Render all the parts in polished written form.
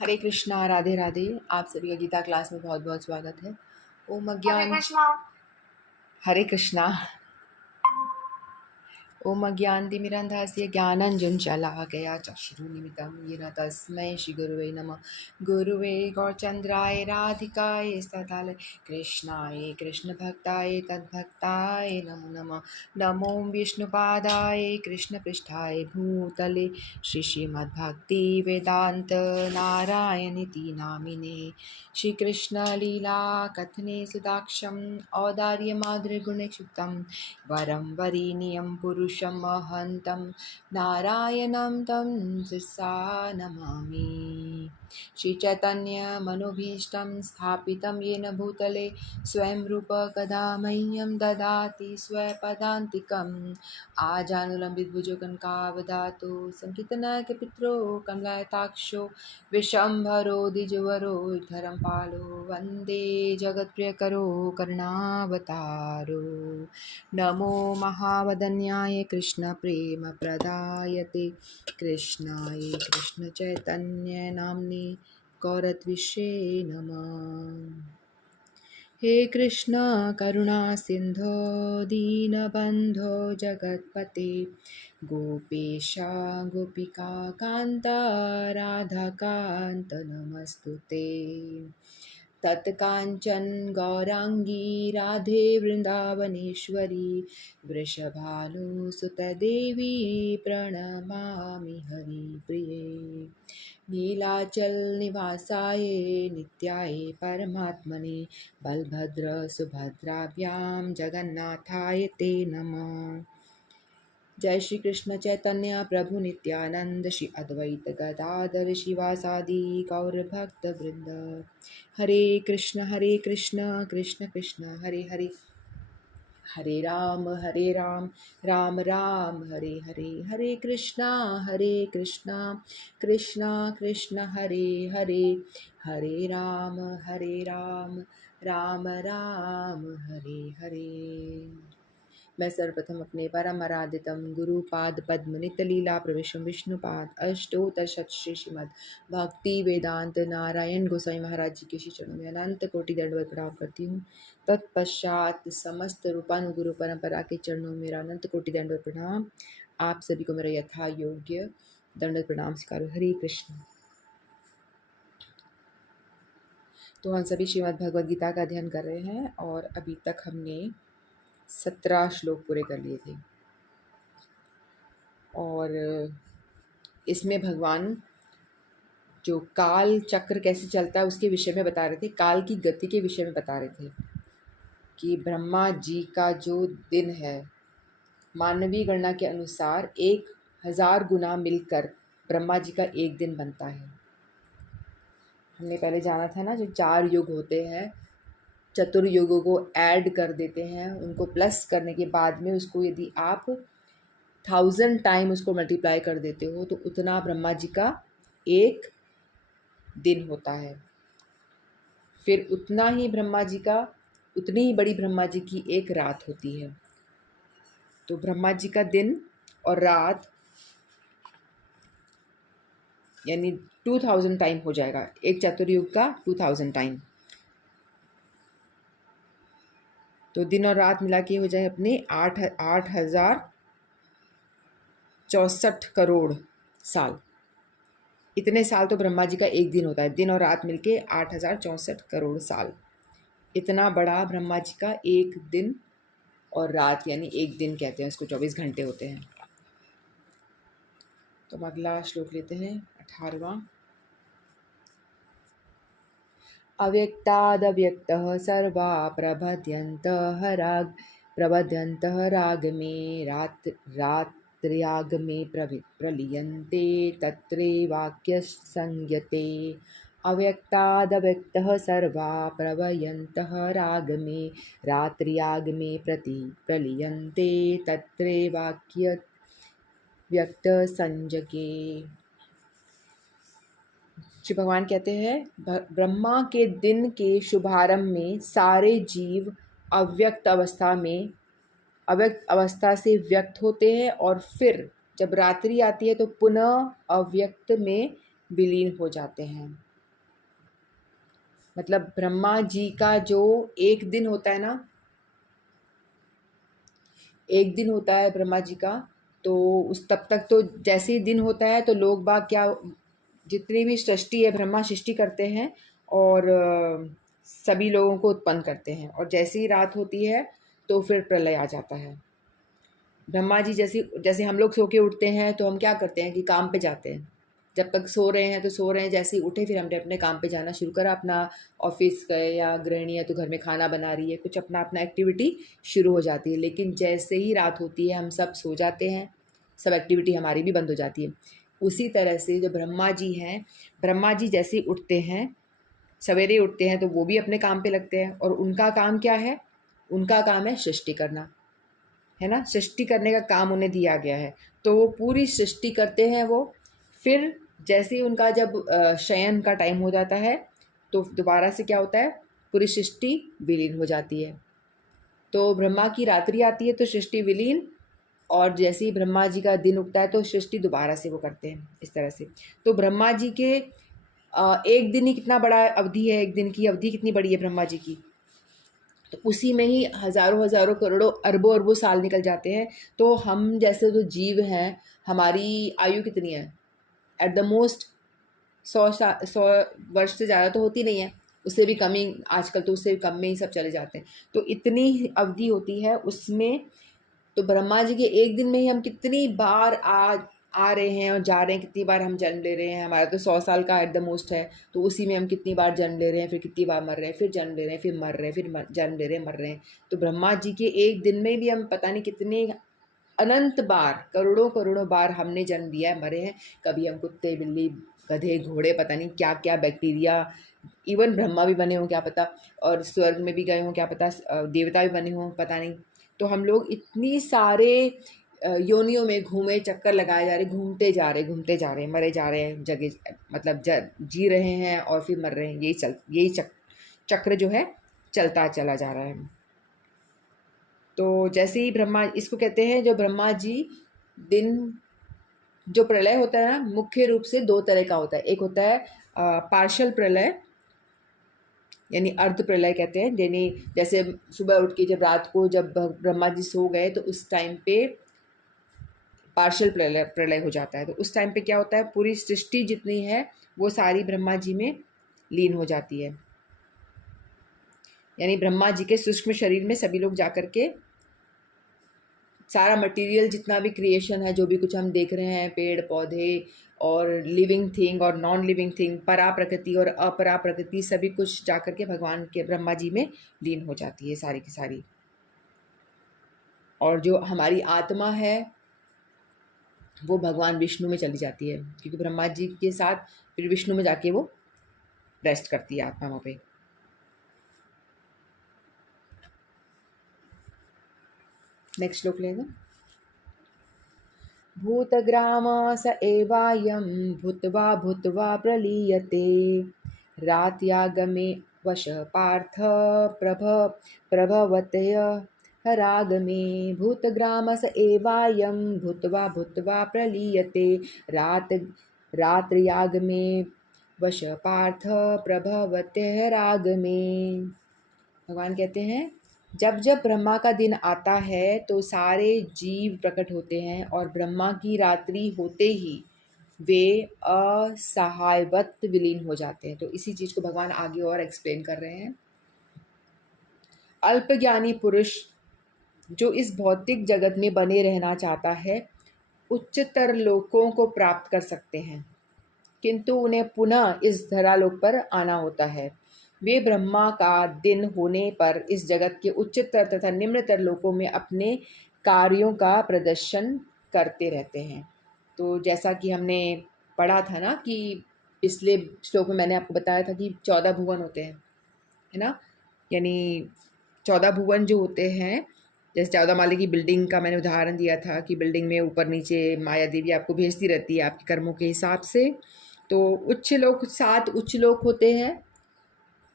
हरे कृष्णा, राधे राधे। आप सभी का गीता क्लास में बहुत बहुत स्वागत है। ओम हरे अज्ञान कृष्णा। हरे कृष्णा। ओम अज्ञानतिमिरन्धस्य ज्ञानाञ्जनशलाकया चक्षुरुन्मिलितं येन तस्मै श्रीगुरुवे नमः। गुरुवे गौरचन्द्राय राधिकाय सदालय कृष्णाय कृष्णभक्ताय तद्भक्ताय नमो नमः। नमो विष्णुपादाय कृष्णपृष्ठाय भूतले श्रीमद्भक्ति वेदान्त नारायणीति नामिने श्रीकृष्णलीला कथने सुदाक्षं औदार्यमाधुर्यगुणक्षुब्धं वरं वरीनियं पुरुषमहन्तं नारायणं तं शिरसा नमामि। श्रीचैतन्यमनोभीष्टं स्थापितं येन भूतले स्वयं रूप कदा मह्यं ददाति स्वपदान्तिकम् आजानुलम्बितभुजगङ्कावदातो सङ्कीर्तनैकपित्रो कमलायताक्षो विशम्भरो द्विजवरो धरं पालो वन्दे जगत्प्रियकरो करुणावतारो। नमो महावदन्याय कृष्णप्रेमप्रदायते कृष्णाय कृष्णचैतन्यनाम्ने गौरत्विषे नमः। हे कृष्ण करुणा सिंधो दीनबन्धो जगत्पते गोपेशा गोपिका कान्ता राधाकान्त नमस्तुते। तत्काञ्चन गौराङ्गी राधे वृन्दावनेश्वरी वृषभानुसुतदेवी प्रणमामि हरिप्रिये। नीलाचल निवासाय नित्याय परमात्मने बलभद्र सुभद्राभ्यां जगन्नाथाय ते नमः। जय श्री कृष्ण चैतन्य प्रभु नित्यानंद श्री अद्वैत गदाधर शिवासादि गौर भक्त वृंद। हरे कृष्ण कृष्ण कृष्ण हरे हरे, हरे राम राम राम हरे हरे, हरे कृष्णा कृष्णा कृष्ण हरे हरे, हरे राम राम राम हरे हरे। मैं सर्वप्रथम अपने परम आराधितम गुरुपाद पद्म नितलीला प्रवेशम विष्णुपाद अष्टोत्तर श्री श्रीमद भक्ति वेदांत नारायण गोसाई महाराज जी के श्री चरणों में अनंत कोटि दंडवत प्रणाम करती हूँ। तत्पश्चात समस्त रूपानुगुरु परंपरा के चरणों में मेरा अनंत कोटि दंडवत प्रणाम। आप सभी को मेरा यथा योग्य दंडवत प्रणाम स्वीकार। हरे कृष्ण। तो हम सभी श्रीमद् भगवद गीता का अध्ययन कर रहे हैं और अभी तक हमने 17 श्लोक पूरे कर लिए थे और इसमें भगवान जो काल चक्र कैसे चलता है उसके विषय में बता रहे थे, काल की गति के विषय में बता रहे थे कि ब्रह्मा जी का जो दिन है मानवीय गणना के अनुसार 1000 गुना मिलकर ब्रह्मा जी का एक दिन बनता है। हमने पहले जाना था ना, जो 4 युग होते हैं चतुर्युगों को ऐड कर देते हैं, उनको प्लस करने के बाद में उसको यदि आप 1000 टाइम उसको मल्टीप्लाई कर देते हो तो उतना ब्रह्मा जी का एक दिन होता है। फिर उतना ही ब्रह्मा जी का, उतनी ही बड़ी ब्रह्मा जी की एक रात होती है। तो ब्रह्मा जी का दिन और रात यानी 2000 टाइम हो जाएगा, एक चतुर्युग का 2000 टाइम। तो दिन और रात मिला के हो जाए अपने 8,064 करोड़ साल। इतने साल तो ब्रह्मा जी का एक दिन होता है, दिन और रात मिलके 8,064 करोड़ साल। इतना बड़ा ब्रह्मा जी का एक दिन और रात, यानी एक दिन कहते हैं उसको, 24 घंटे होते हैं। तो हम अगला श्लोक लेते हैं 18वां। अव्यक्तादव्यक्तः सर्वा प्रबध्यन्तः रागमे रात्र्यागमे प्रलीयन्ते तत्रैवाक्यः संज्ञते। अव्यक्तादव्यक्तः सर्वा प्रवयन्तः रागमे रात्र्यागमे प्रलीयन्ते तत्रैवाक्य व्यक्त संजके। श्री भगवान कहते हैं ब्रह्मा के दिन के शुभारंभ में सारे जीव अव्यक्त अवस्था से व्यक्त होते हैं और फिर जब रात्रि आती है तो पुनः अव्यक्त में विलीन हो जाते हैं। मतलब ब्रह्मा जी का जो एक दिन होता है ना, एक दिन होता है ब्रह्मा जी का, तो उस तब तक तो जैसे ही दिन होता है तो लोग बाग क्या, जितनी भी सृष्टि है ब्रह्मा सृष्टि करते हैं और सभी लोगों को उत्पन्न करते हैं, और जैसे ही रात होती है तो फिर प्रलय आ जाता है। ब्रह्मा जी जैसे जैसे हम लोग सो के उठते हैं तो हम क्या करते हैं कि काम पे जाते हैं, जब तक सो रहे हैं तो सो रहे हैं, जैसे ही उठे फिर हमने अपने काम पे जाना शुरू करा, अपना ऑफिस गए या गृहिणी है तो घर में खाना बना रही है, कुछ अपना अपना एक्टिविटी शुरू हो जाती है। लेकिन जैसे ही रात होती है हम सब सो जाते हैं, सब एक्टिविटी हमारी भी बंद हो जाती है। उसी तरह से जो ब्रह्मा जी हैं, ब्रह्मा जी जैसे ही उठते हैं, सवेरे उठते हैं तो वो भी अपने काम पे लगते हैं, और उनका काम क्या है, उनका काम है सृष्टि करना, है ना, सृष्टि करने का काम उन्हें दिया गया है। तो वो पूरी सृष्टि करते हैं वो। फिर जैसे ही उनका जब शयन का टाइम हो जाता है तो दोबारा से क्या होता है, पूरी सृष्टि विलीन हो जाती है। तो ब्रह्मा की रात्रि आती है तो सृष्टि विलीन, और जैसे ही ब्रह्मा जी का दिन उगता है तो सृष्टि दोबारा से वो करते हैं, इस तरह से। तो ब्रह्मा जी के एक दिन ही कितना बड़ा अवधि है, एक दिन की अवधि कितनी बड़ी है ब्रह्मा जी की, तो उसी में ही हज़ारों हज़ारों करोड़ों अरबों अरबों साल निकल जाते हैं। तो हम जैसे जो जीव हैं, हमारी आयु कितनी है, एट द मोस्ट 100 वर्ष से ज़्यादा तो होती नहीं है, उससे भी कम ही, आजकल तो उससे भी कम में ही सब चले जाते हैं। तो इतनी अवधि होती है उसमें, तो ब्रह्मा जी के एक दिन में ही हम कितनी बार आ रहे हैं और जा रहे हैं, कितनी बार हम जन्म ले रहे हैं। हमारा तो 100 साल का एट द मोस्ट है, तो उसी में हम कितनी बार जन्म ले रहे हैं, फिर कितनी बार मर रहे हैं, फिर जन्म ले रहे हैं, फिर मर रहे हैं, फिर जन्म ले रहे हैं, मर रहे हैं। तो ब्रह्मा जी के एक दिन में भी हम पता नहीं कितने अनंत बार, करोड़ों करोड़ों बार हमने जन्म लिया है, मरे हैं। कभी हम कुत्ते, बिल्ली, गधे, घोड़े, पता नहीं क्या क्या, बैक्टीरिया, इवन ब्रह्मा भी बने हों क्या पता, और स्वर्ग में भी गए हों क्या पता, देवता भी बने हों पता नहीं। तो हम लोग इतनी सारे योनियों में घूमे, चक्कर लगाए जा रहे, घूमते जा रहे, मरे जा रहे हैं, जगह मतलब जी रहे हैं और फिर मर रहे हैं, यही चक्र जो है चलता चला जा रहा है। तो जैसे ही ब्रह्मा, इसको कहते हैं जो ब्रह्मा जी दिन, जो प्रलय होता है ना, मुख्य रूप से दो तरह का होता है। एक होता है पार्शल प्रलय, यानी अर्ध प्रलय कहते हैं, यानी जैसे सुबह उठ के जब रात को जब ब्रह्मा जी सो गए तो उस टाइम पे पार्शल प्रलय हो जाता है। तो उस टाइम पे क्या होता है, पूरी सृष्टि जितनी है वो सारी ब्रह्मा जी में लीन हो जाती है, यानी ब्रह्मा जी के सूक्ष्म शरीर में सभी लोग जाकर के सारा मटेरियल, जितना भी क्रिएशन है, जो भी कुछ हम देख रहे हैं, पेड़ पौधे और लिविंग थिंग और नॉन लिविंग थिंग, परा प्रकृति और अपरा प्रकृति, सभी कुछ जाकर के भगवान के ब्रह्मा जी में लीन हो जाती है सारी की सारी। और जो हमारी आत्मा है वो भगवान विष्णु में चली जाती है, क्योंकि ब्रह्मा जी के साथ फिर विष्णु में जाके वो रेस्ट करती है आत्मा वहाँ पे। नेक्स्ट श्लोक लेगा। भूतग्राम स एवायं भूत्वा भूत्वा प्रलीयते रात्यागमे वश पार्थ प्रभवतय हरागमे। भूतग्राम स एवायं भूत्वा भूत्वा प्रलीयते रात्र्यागमे वश पार्थ प्रभवते हरागमे। भगवान कहते हैं जब जब ब्रह्मा का दिन आता है तो सारे जीव प्रकट होते हैं, और ब्रह्मा की रात्रि होते ही वे असहायवत विलीन हो जाते हैं। तो इसी चीज़ को भगवान आगे और एक्सप्लेन कर रहे हैं। अल्पज्ञानी पुरुष जो इस भौतिक जगत में बने रहना चाहता है, उच्चतर लोकों को प्राप्त कर सकते हैं, किंतु उन्हें पुनः इस धरालोक पर आना होता है। वे ब्रह्मा का दिन होने पर इस जगत के उच्चतर तथा निम्नतर लोकों में अपने कार्यों का प्रदर्शन करते रहते हैं। तो जैसा कि हमने पढ़ा था ना कि पिछले श्लोक में मैंने आपको बताया था कि 14 भुवन होते हैं, है ना, यानी 14 भुवन जो होते हैं, जैसे 14 माले की बिल्डिंग का मैंने उदाहरण दिया था कि बिल्डिंग में ऊपर नीचे माया देवी आपको भेजती रहती है आपके कर्मों के हिसाब से। तो उच्च लोक 7 उच्च लोक होते हैं,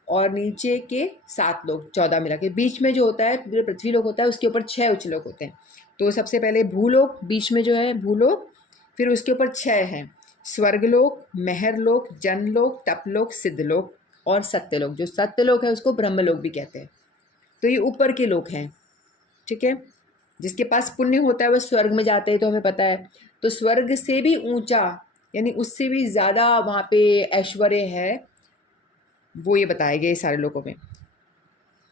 और नीचे के 7 लोक 14 मिला के, बीच में जो होता है पूरे पृथ्वी लोक होता है, उसके ऊपर 6 उच्च लोक होते हैं। तो सबसे पहले भूलोक, बीच में जो है भूलोक, फिर उसके ऊपर 6 हैं, स्वर्गलोक, महरलोक, जनलोक, तपलोक, सिद्धलोक, और सत्यलोक। जो सत्यलोक है उसको ब्रह्मलोक भी कहते हैं। तो ये ऊपर के लोक हैं, ठीक है। जिसके पास पुण्य होता है वह स्वर्ग में जाते हैं, तो हमें पता है। तो स्वर्ग से भी ऊंचा, यानी उससे भी ज़्यादा वहाँ पे ऐश्वर्य है, वो ये बताए गए सारे लोगों में।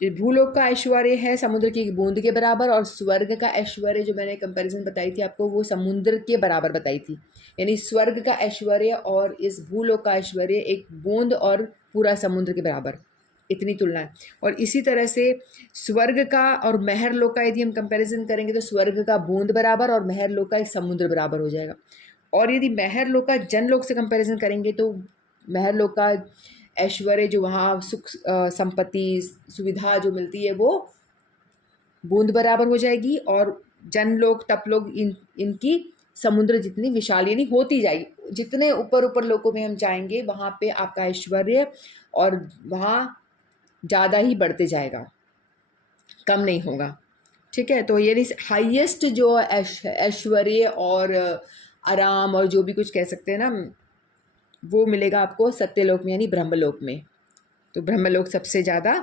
भूलोक का ऐश्वर्य है समुद्र की बूंद के बराबर, और स्वर्ग का ऐश्वर्य जो मैंने कंपैरिजन बताई थी आपको, वो समुद्र के बराबर बताई थी। यानी स्वर्ग का ऐश्वर्य और इस भूलोक का ऐश्वर्य एक बूंद और पूरा समुद्र के बराबर, इतनी तुलना है। और इसी तरह से स्वर्ग का और महरलोक का यदि हम कंपैरिजन करेंगे तो स्वर्ग का बूंद बराबर और महरलोक का एक समुद्र बराबर हो जाएगा। और यदि महरलोक का जनलोक से कंपैरिजन करेंगे तो महरलोक का ऐश्वर्य जो वहाँ सुख संपत्ति सुविधा जो मिलती है वो बूंद बराबर हो जाएगी, और जनलोक तपलोक इनकी समुद्र जितनी विशाल यानी होती जाएगी। जितने ऊपर ऊपर लोकों में हम जाएंगे वहाँ पे आपका ऐश्वर्य और वहाँ ज़्यादा ही बढ़ते जाएगा, कम नहीं होगा, ठीक है। तो यानी हाईएस्ट जो ऐश्वर्य और आराम और जो भी कुछ कह सकते हैं ना, वो मिलेगा आपको सत्यलोक में यानी ब्रह्मलोक में। तो ब्रह्मलोक सबसे ज़्यादा,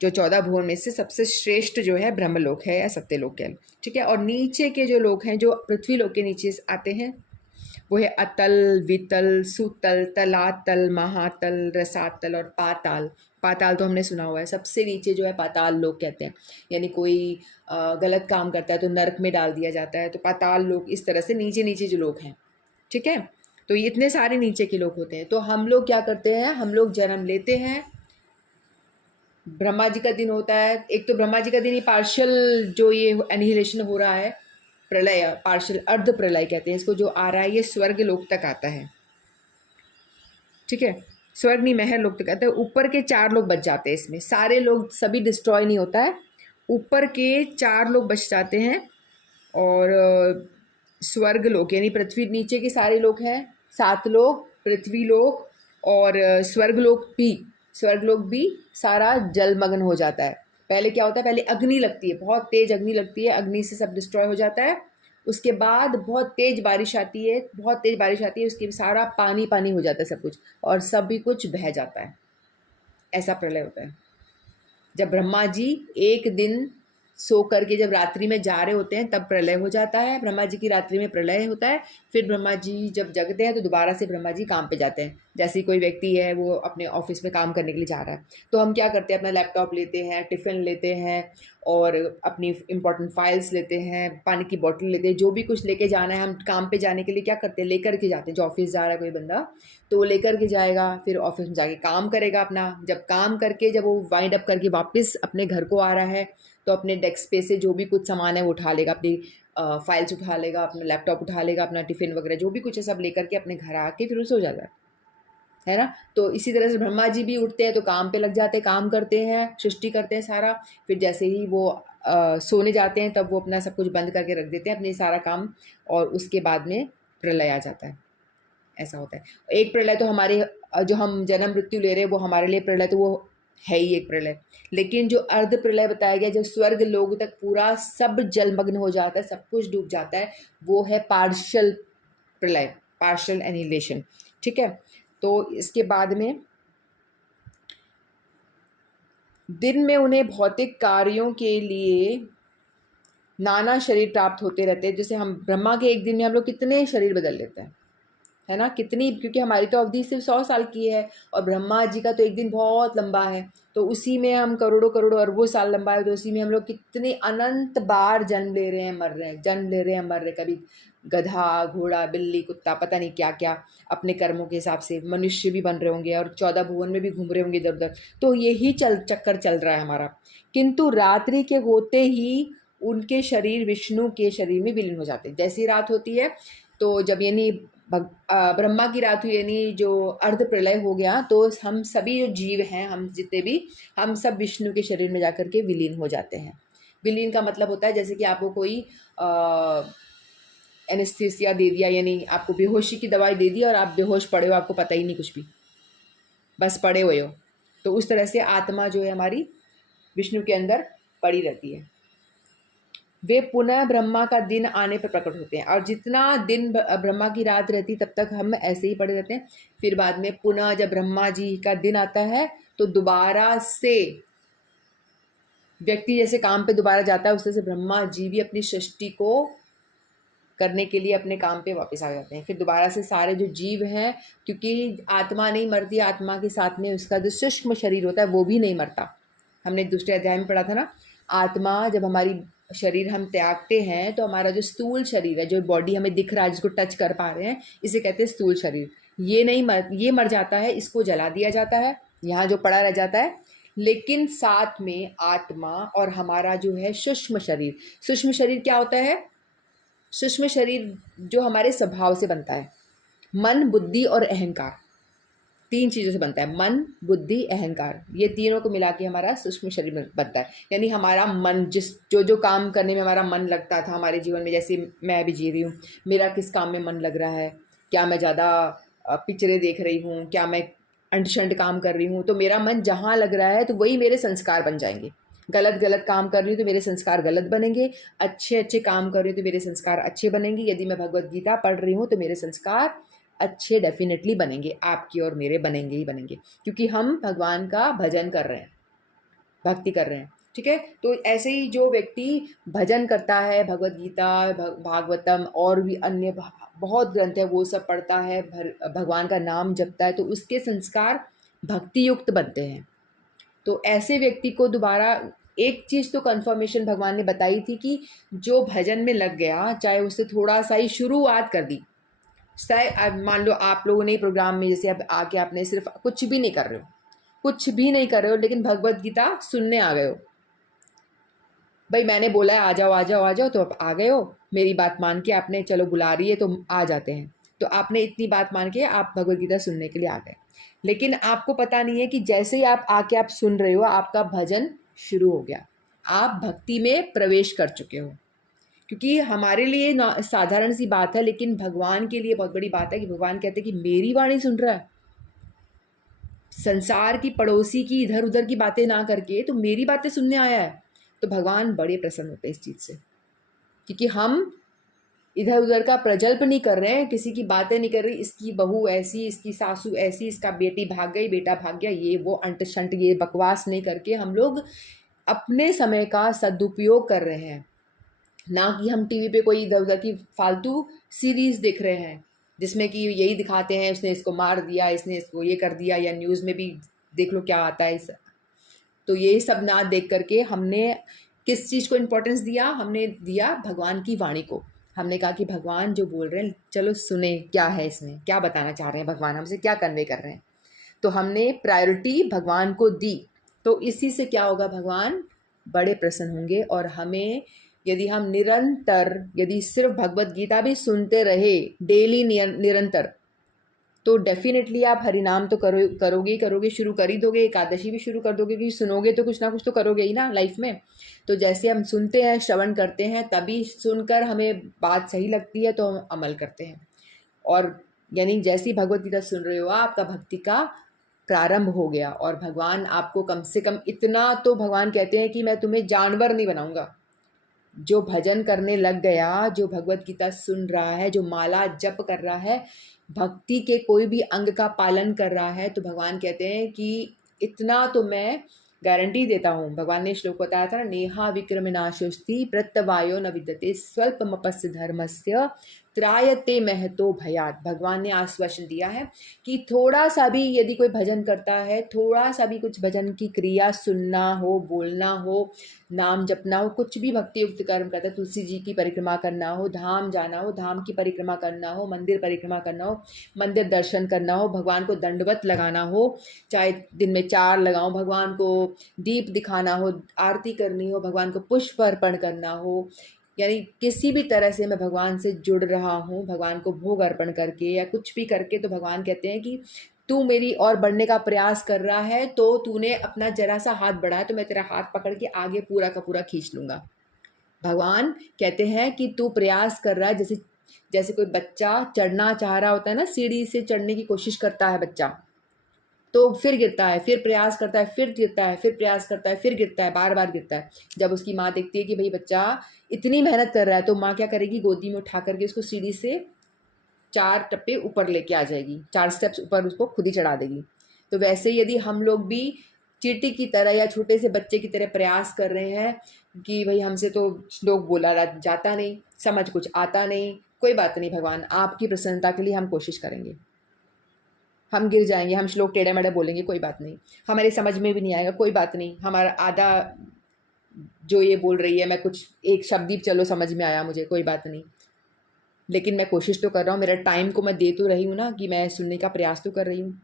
जो 14 भुवन में से सबसे श्रेष्ठ जो है ब्रह्मलोक है या सत्यलोक है, ठीक है। और नीचे के जो लोग हैं जो पृथ्वी लोक के नीचे आते हैं वो है अतल, वितल, सुतल, तलातल, महातल, रसातल और पाताल। पाताल तो हमने सुना हुआ है, सबसे नीचे जो है पाताल लोक कहते हैं। यानी कोई गलत काम करता है तो नरक में डाल दिया जाता है, तो पाताल लोक। इस तरह से नीचे नीचे जो लोग हैं, ठीक है। तो ये इतने सारे नीचे के लोग होते हैं। तो हम लोग क्या करते हैं, हम लोग जन्म लेते हैं, ब्रह्मा जी का दिन होता है। एक तो ब्रह्मा जी का दिन, ये पार्शियल जो ये एनिहिलेशन हो रहा है, प्रलय, पार्शियल अर्ध प्रलय कहते हैं इसको, जो आ रहा है ये स्वर्ग लोक तक आता है, ठीक है। स्वर्ग नहीं, महर लोक तक आता है। ऊपर के 4 लोग बच जाते हैं इसमें, सारे लोग सभी डिस्ट्रॉय नहीं होता है, ऊपर के 4 लोग बच जाते हैं। और स्वर्ग लोक यानी पृथ्वी, नीचे के सारे लोग हैं 7 लोग, पृथ्वी लोक और स्वर्ग लोक भी सारा जलमग्न हो जाता है। पहले क्या होता है, पहले अग्नि लगती है, बहुत तेज अग्नि लगती है, अग्नि से सब डिस्ट्रॉय हो जाता है। उसके बाद बहुत तेज बारिश आती है, बहुत तेज बारिश आती है, उसके सारा पानी पानी हो जाता है सब कुछ, और सभी कुछ बह जाता है। ऐसा प्रलय होता है। जब ब्रह्मा जी एक दिन सो करके जब रात्रि में जा रहे होते हैं तब प्रलय हो जाता है। ब्रह्मा जी की रात्रि में प्रलय होता है। फिर ब्रह्मा जी जब जगते हैं तो दोबारा से ब्रह्मा जी काम पे जाते हैं। जैसे कोई व्यक्ति है वो अपने ऑफिस में काम करने के लिए जा रहा है, तो हम क्या करते हैं, अपना लैपटॉप लेते हैं, टिफ़िन लेते हैं और अपनी इंपॉर्टेंट फाइल्स लेते हैं, पानी की बोतल लेते हैं, जो भी कुछ लेके जाना है हम काम पे जाने के लिए क्या करते हैं, लेकर के जाते हैं। जो ऑफिस जा रहा है कोई बंदा तो वो लेकर के जाएगा, फिर ऑफिस में जाके काम करेगा अपना। जब काम करके जब वो वाइंड अप करके वापस अपने घर को आ रहा है तो अपने डेस्क पे से जो भी कुछ सामान है वो उठा लेगा, अपनी फाइल्स उठा लेगा, अपना लैपटॉप उठा लेगा, अपना टिफ़िन वगैरह जो भी कुछ है सब लेकर के अपने घर आके फिर वो सो जाता है ना। तो इसी तरह से ब्रह्मा जी भी उठते हैं तो काम पे लग जाते हैं, काम करते हैं, सृष्टि करते हैं सारा। फिर जैसे ही वो सोने जाते हैं तब वो अपना सब कुछ बंद करके रख देते हैं, अपने सारा काम, और उसके बाद में प्रलय आ जाता है। ऐसा होता है। एक प्रलय तो हमारे जो हम जन्म मृत्यु ले रहे हैं वो हमारे लिए प्रलय तो वो है ही एक प्रलय। लेकिन जो अर्ध प्रलय बताया गया, जो स्वर्ग लोग तक पूरा सब जलमग्न हो जाता है, सब कुछ डूब जाता है, वो है पार्शियल प्रलय, पार्शियल एनिहिलेशन, ठीक है। तो इसके बाद में दिन में उन्हें भौतिक कार्यों के लिए नाना शरीर प्राप्त होते रहते हैं। जैसे हम ब्रह्मा के एक दिन में हम लोग कितने शरीर बदल लेते हैं, है ना, कितनी, क्योंकि हमारी तो अवधि सिर्फ 100 साल की है और ब्रह्मा जी का तो एक दिन बहुत लंबा है। तो उसी में हम करोड़ों करोड़ों अरबों साल लंबा है, तो उसी में हम लोग कितने अनंत बार जन्म ले रहे हैं, मर रहे हैं, जन्म ले रहे हैं, मर रहे हैं। कभी गधा, घोड़ा, बिल्ली, कुत्ता, पता नहीं क्या क्या, अपने कर्मों के हिसाब से मनुष्य भी बन रहे होंगे और 14 भुवन में भी घूम रहे होंगे इधर उधर। तो यही चक्कर चल रहा है हमारा। किंतु रात्रि के होते ही उनके शरीर विष्णु के शरीर में विलीन हो जाते हैं। जैसी रात होती है तो जब यानी ब्रह्मा की रात हुई यानी जो अर्ध प्रलय हो गया, तो हम सभी जो जीव हैं, हम जितने भी, हम सब विष्णु के शरीर में जाकर के विलीन हो जाते हैं। विलीन का मतलब होता है जैसे कि आपको कोई एनेस्थीसिया दे दिया, यानी आपको बेहोशी की दवाई दे दी और आप बेहोश पड़े हो, आपको पता ही नहीं कुछ भी, बस पड़े हुए हो। तो उस तरह से आत्मा जो है हमारी विष्णु के अंदर पड़ी रहती है। वे पुनः ब्रह्मा का दिन आने पर प्रकट होते हैं। और जितना दिन ब्रह्मा की रात रहती तब तक हम ऐसे ही पड़े रहते हैं। फिर बाद में पुनः जब ब्रह्मा जी का दिन आता है तो दोबारा से व्यक्ति जैसे काम पे दोबारा जाता है, उससे से ब्रह्मा जी भी अपनी सृष्टि को करने के लिए अपने काम पे वापस आ जाते हैं। फिर दोबारा से सारे जो जीव हैं, क्योंकि आत्मा नहीं मरती, आत्मा के साथ में उसका जो सूक्ष्म शरीर होता है वो भी नहीं मरता। हमने दूसरे अध्याय में पढ़ा था ना, आत्मा जब हमारी शरीर हम त्यागते हैं तो हमारा जो स्थूल शरीर है, जो बॉडी हमें दिख रहा है, जिसको टच कर पा रहे हैं, इसे कहते हैं स्थूल शरीर। ये मर जाता है, इसको जला दिया जाता है, यहाँ जो पड़ा रह जाता है। लेकिन साथ में आत्मा और हमारा जो है सूक्ष्म शरीर क्या होता है? सूक्ष्म शरीर जो हमारे स्वभाव से बनता है, मन, बुद्धि और अहंकार, 3 चीज़ों से बनता है। मन, बुद्धि, अहंकार, ये तीनों को मिला के हमारा सूक्ष्म शरीर बनता है। यानी हमारा मन जो काम करने में हमारा मन लगता था हमारे जीवन में, जैसे मैं अभी जी रही हूँ, मेरा किस काम में मन लग रहा है, क्या मैं ज़्यादा पिक्चरें देख रही हूँ, क्या मैं अंट-शंट काम कर रही हूँ, तो मेरा मन जहाँ लग रहा है तो वही मेरे संस्कार बन जाएंगे। गलत काम कर रही हूँ तो मेरे संस्कार गलत बनेंगे, अच्छे काम कर रही हूँ तो मेरे संस्कार अच्छे बनेंगे। यदि मैं भगवत गीता पढ़ रही हूँ तो मेरे संस्कार अच्छे डेफिनेटली बनेंगे, आपके और मेरे बनेंगे ही बनेंगे, क्योंकि हम भगवान का भजन कर रहे हैं, भक्ति कर रहे हैं। ठीक है, तो ऐसे ही जो व्यक्ति भजन करता है, भगवत गीता, भागवतम और भी अन्य बहुत ग्रंथ है वो सब पढ़ता है, भगवान का नाम जपता है, तो उसके संस्कार भक्ति युक्त बनते हैं। तो ऐसे व्यक्ति को दोबारा एक चीज़ तो कन्फर्मेशन भगवान ने बताई थी कि जो भजन में लग गया, चाहे उससे थोड़ा सा ही शुरुआत कर दी, चाहे अब मान लो आप लोगों ने प्रोग्राम में जैसे अब आके आपने सिर्फ कुछ भी नहीं कर रहे हो लेकिन भगवत गीता सुनने आ गए हो, भाई मैंने बोला है आ जाओ तो आप आ गए हो, मेरी बात मान के आपने, चलो बुला रही है तो आ जाते हैं, तो आपने इतनी बात मान के आप भगवत गीता सुनने के लिए आ गए। लेकिन आपको पता नहीं है कि जैसे ही आप आके आप सुन रहे हो, आपका भजन शुरू हो गया, आप भक्ति में प्रवेश कर चुके हो। क्योंकि हमारे लिए साधारण सी बात है, लेकिन भगवान के लिए बहुत बड़ी बात है कि भगवान कहते हैं कि मेरी वाणी सुन रहा है, संसार की पड़ोसी की इधर उधर की बातें ना करके तो मेरी बातें सुनने आया है। तो भगवान बड़े प्रसन्न होते हैं इस चीज़ से, क्योंकि हम इधर उधर का प्रजल्प नहीं कर रहे हैं, किसी की बातें नहीं कर रही, इसकी बहू ऐसी, इसकी सासू ऐसी, इसका बेटी भाग गई, बेटा भाग गया, ये वो अंट शंट ये बकवास नहीं करके हम लोग अपने समय का सदुपयोग कर रहे हैं। ना कि हम टीवी पे कोई इधर उधर की फालतू सीरीज़ देख रहे हैं जिसमें कि यही दिखाते हैं उसने इसको मार दिया, इसने इसको ये कर दिया, या न्यूज़ में भी देख लो क्या आता है। तो ये सब ना देख करके हमने किस चीज़ को इम्पोर्टेंस दिया? हमने दिया भगवान की वाणी को। हमने कहा कि भगवान जो बोल रहे हैं चलो सुने, क्या है इसमें, क्या बताना चाह रहे हैं भगवान, हमसे क्या कन्वे कर रहे हैं। तो हमने प्रायोरिटी भगवान को दी। तो इसी से क्या होगा, भगवान बड़े प्रसन्न होंगे। और हमें यदि हम निरंतर, यदि सिर्फ भगवत गीता भी सुनते रहे डेली निरंतर, तो डेफिनेटली आप हरिनाम तो करोगे, शुरू कर ही दोगे, एकादशी भी शुरू कर दोगे, क्योंकि सुनोगे तो कुछ ना कुछ तो करोगे ही ना लाइफ में। तो जैसे हम सुनते हैं, श्रवण करते हैं, तभी सुनकर हमें बात सही लगती है तो हम अमल करते हैं। और यानी जैसी भगवत गीता सुन रहे हो, आपका भक्ति का प्रारंभ हो गया। और भगवान आपको कम से कम इतना तो भगवान कहते हैं कि मैं तुम्हें जानवर नहीं बनाऊंगा। जो भजन करने लग गया, जो भगवत गीता सुन रहा है, जो माला जप कर रहा है, भक्ति के कोई भी अंग का पालन कर रहा है, तो भगवान कहते हैं कि इतना तो मैं गारंटी देता हूँ। भगवान ने श्लोक बताया था ना, नेहा विक्रमनाशोस्ति प्रत्यवायो न विद्यते स्वल्पमपस्य धर्मस्य त्रायते महतो भयात। भगवान ने आश्वासन दिया है कि थोड़ा सा भी यदि कोई भजन करता है, थोड़ा सा भी कुछ भजन की क्रिया, सुनना हो, बोलना हो, नाम जपना हो, कुछ भी भक्ति युक्त कर्म करता है, तुलसी जी की परिक्रमा करना हो, धाम जाना हो, धाम की परिक्रमा करना हो, मंदिर परिक्रमा करना हो, मंदिर दर्शन करना हो, भगवान को दंडवत लगाना हो, चाहे दिन में 4 लगाओ, भगवान को दीप दिखाना हो, आरती करनी हो, भगवान को पुष्प अर्पण करना हो, यानी किसी भी तरह से मैं भगवान से जुड़ रहा हूँ, भगवान को भोग अर्पण करके या कुछ भी करके, तो भगवान कहते हैं कि तू मेरी और बढ़ने का प्रयास कर रहा है, तो तूने अपना जरा सा हाथ बढ़ाया तो मैं तेरा हाथ पकड़ के आगे पूरा का पूरा खींच लूँगा। भगवान कहते हैं कि तू प्रयास कर रहा है, जैसे जैसे कोई बच्चा चढ़ना चाह रहा होता है ना, सीढ़ी से चढ़ने की कोशिश करता है बच्चा, तो फिर गिरता है, फिर प्रयास करता है, फिर गिरता है, फिर प्रयास करता है, फिर गिरता है, बार बार गिरता है। जब उसकी माँ देखती है कि भाई बच्चा इतनी मेहनत कर रहा है, तो माँ क्या करेगी, गोदी में उठा करके उसको सीढ़ी से 4 टप्पे ऊपर लेके आ जाएगी, 4 स्टेप्स ऊपर उसको खुद ही चढ़ा देगी। तो वैसे ही यदि हम लोग भी चींटी की तरह या छोटे से बच्चे की तरह प्रयास कर रहे हैं कि भाई हमसे तो श्लोक बोला जाता नहीं, समझ कुछ आता नहीं, कोई बात नहीं भगवान, आपकी प्रसन्नता के लिए हम कोशिश करेंगे। हम गिर जाएंगे, हम श्लोक टेढ़े मेढ़े बोलेंगे, कोई बात नहीं, हमारे समझ में भी नहीं आएगा, कोई बात नहीं, हमारा आधा जो ये बोल रही है, मैं कुछ एक शब्द ही चलो समझ में आया मुझे, कोई बात नहीं, लेकिन मैं कोशिश तो कर रहा हूँ, मेरा टाइम को मैं दे तो रही हूँ ना, कि मैं सुनने का प्रयास तो कर रही हूँ।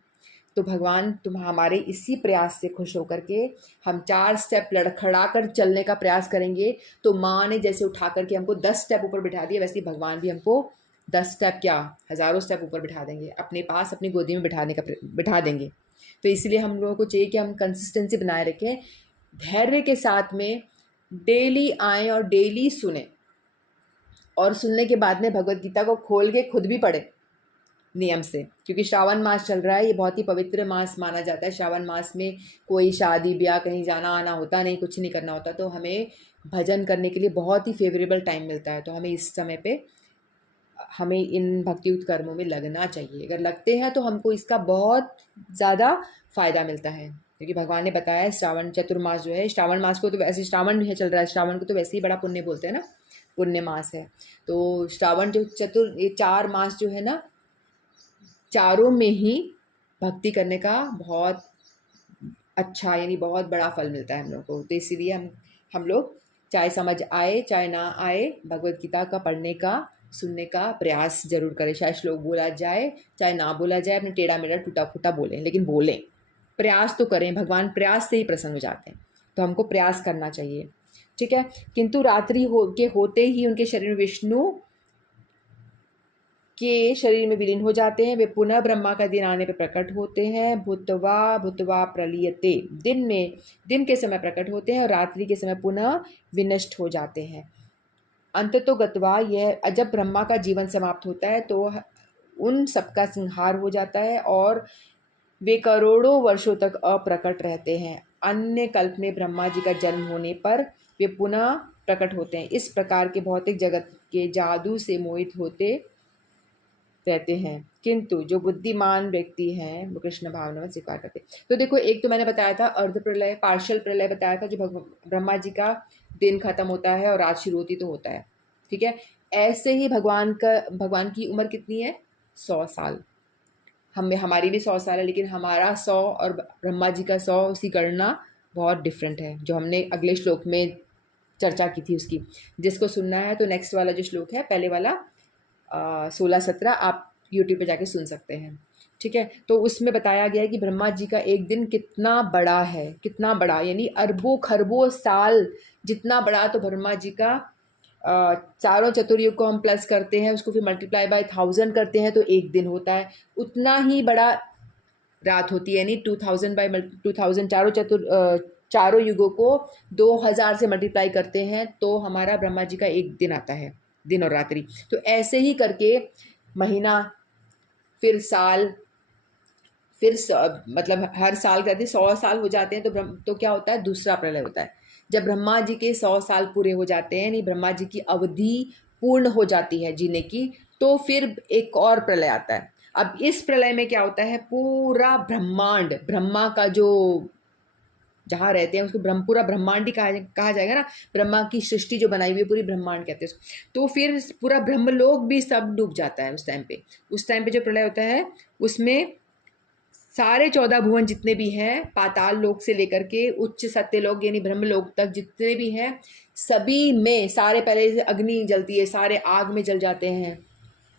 तो भगवान तुम हमारे इसी प्रयास से खुश होकर के हम 4 स्टेप लड़खड़ा कर चलने का प्रयास करेंगे। तो माँ ने जैसे उठा करके हमको 10 स्टेप ऊपर बिठा दिया, वैसे ही भगवान भी हमको 10 स्टेप क्या, हज़ारों स्टेप ऊपर बिठा देंगे, अपने पास अपनी गोदी में बिठा देंगे। तो इसलिए हम लोगों को चाहिए कि हम कंसिस्टेंसी बनाए रखें, धैर्य के साथ में डेली आएँ और डेली सुने, और सुनने के बाद में भगवत गीता को खोल के खुद भी पढ़े नियम से, क्योंकि श्रावण मास चल रहा है, ये बहुत ही पवित्र मास माना जाता है। श्रावण मास में कोई शादी ब्याह कहीं जाना आना होता नहीं, कुछ नहीं करना होता, तो हमें भजन करने के लिए बहुत ही फेवरेबल टाइम मिलता है। तो हमें इस समय पे हमें इन भक्तियुक्त कर्मों में लगना चाहिए। अगर लगते हैं तो हमको इसका बहुत ज़्यादा फ़ायदा मिलता है, क्योंकि भगवान ने बताया है श्रावण चतुर्मास जो है, श्रावण मास को तो वैसे श्रावण है चल रहा है, श्रावण को तो वैसे ही बड़ा पुण्य बोलते हैं ना, पुण्य मास है। तो श्रावण जो ये 4 मास जो है ना, चारों में ही भक्ति करने का बहुत अच्छा यानी बहुत बड़ा फल मिलता है हम लोग को। तो इसीलिए हम लोग चाहे समझ आए चाहे ना आए, भगवत गीता का पढ़ने का सुनने का प्रयास जरूर करें। चाहे श्लोक बोला जाए चाहे ना बोला जाए, अपने टेढ़ा मेढ़ा टूटा फूटा बोलें, लेकिन बोलें, प्रयास तो करें। भगवान प्रयास से ही प्रसन्न हो जाते हैं, तो हमको प्रयास करना चाहिए, ठीक है। किंतु रात्रि होते ही उनके शरीर में विष्णु के शरीर में विलीन हो जाते हैं। वे पुनः ब्रह्मा का दिन आने पर प्रकट होते हैं। भूतवा भूतवा प्रलीयते, दिन के समय प्रकट होते हैं और रात्रि के समय पुनः विनष्ट हो जाते हैं। अंततो गत्वा, यह जब ब्रह्मा का जीवन समाप्त होता है तो उन सबका संहार हो जाता है और वे करोड़ों वर्षों तक अप्रकट रहते हैं। अन्य कल्प में ब्रह्मा जी का जन्म होने पर वे पुनः प्रकट होते हैं। इस प्रकार के भौतिक जगत के जादू से मोहित होते रहते हैं, किंतु जो बुद्धिमान व्यक्ति हैं वो कृष्ण भावना में स्वीकार करते हैं। तो देखो, एक तो मैंने बताया था अर्ध प्रलय, पार्शियल प्रलय बताया था, जो ब्रह्मा जी का दिन खत्म होता है और रात शुरू होती तो होता है, ठीक है। ऐसे ही भगवान की उम्र कितनी है, 100 साल। हमारी भी 100 साल है, लेकिन हमारा 100 और ब्रह्मा जी का 100 उसकी गणना बहुत डिफरेंट है, जो हमने अगले श्लोक में चर्चा की थी उसकी। जिसको सुनना है तो नेक्स्ट वाला जो श्लोक है, पहले वाला 16-17 आप यूट्यूब पे जाके सुन सकते हैं, ठीक है। तो उसमें बताया गया है कि ब्रह्मा जी का एक दिन कितना बड़ा है, कितना बड़ा यानी अरबों खरबों साल जितना बड़ा। तो ब्रह्मा जी का चारों चतुर्युग को हम प्लस करते हैं, उसको फिर मल्टीप्लाई बाय 1000 करते हैं तो एक दिन होता है, उतना ही बड़ा रात होती है। यानी 2000 बाय 2000 चारों युगों को 2000 से मल्टीप्लाई करते हैं तो हमारा ब्रह्मा जी का एक दिन आता है, दिन और रात्रि। तो ऐसे ही करके महीना, फिर साल, फिर मतलब हर साल करते 100 साल हो जाते हैं तो क्या होता है, दूसरा प्रलय होता है। जब ब्रह्मा जी के 100 साल पूरे हो जाते हैं, यानी ब्रह्मा जी की अवधि पूर्ण हो जाती है जीने की, तो फिर एक और प्रलय आता है। अब इस प्रलय में क्या होता है, पूरा ब्रह्मांड, ब्रह्मा का जो जहाँ रहते हैं उसको पूरा ब्रह्मांड ही कहा जाएगा ना, ब्रह्मा की सृष्टि जो बनाई हुई है पूरी ब्रह्मांड कहते हैं उसको। तो फिर पूरा ब्रह्मलोक भी सब डूब जाता है उस टाइम पे जो प्रलय होता है उसमें सारे 14 भुवन जितने भी हैं, पाताल लोक से लेकर के उच्च सत्यलोक यानी ब्रह्मलोक तक जितने भी हैं, सभी में सारे पहले अग्नि जलती है, सारे आग में जल जाते हैं।